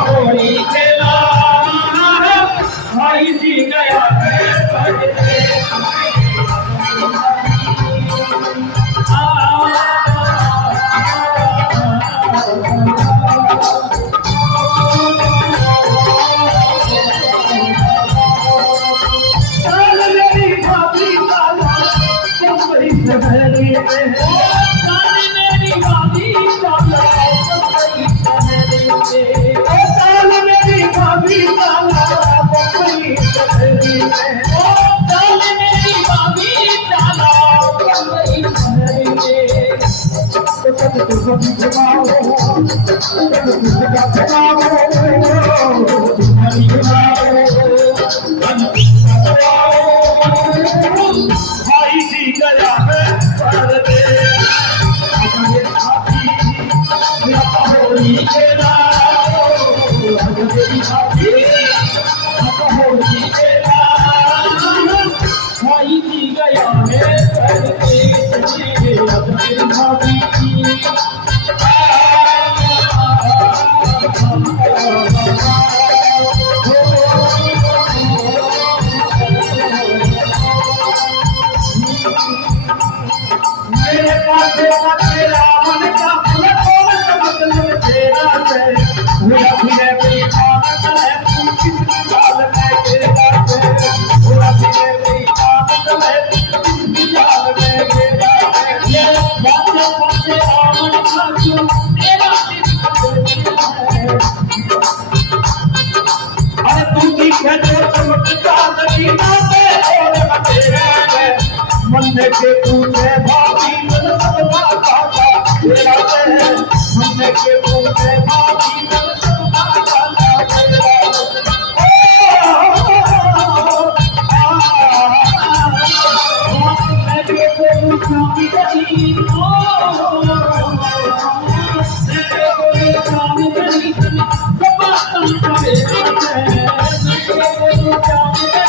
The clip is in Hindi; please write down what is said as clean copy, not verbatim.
होली खेला भाई जी गया है भाई जी गया है होली खेला होली खेला भाई जी गया मेरे पास तेरा मन का मतलब तेरा है मेरा फिरे मेरी आदत है तू किस चाल में तेरा है मेरा फिरे मेरी आदत है तू किस चाल में तेरा है ये बातें तेरा मन का तू तेरा है अरे तू दिखे जो चमकदार की बातें और तेरा है मन के पूछे भाभी मन सब बाता तेरा है मन के पूछे भाभी मन सब बाता तेरा मैं के पूछूं कि कहीं सब बात तेरा है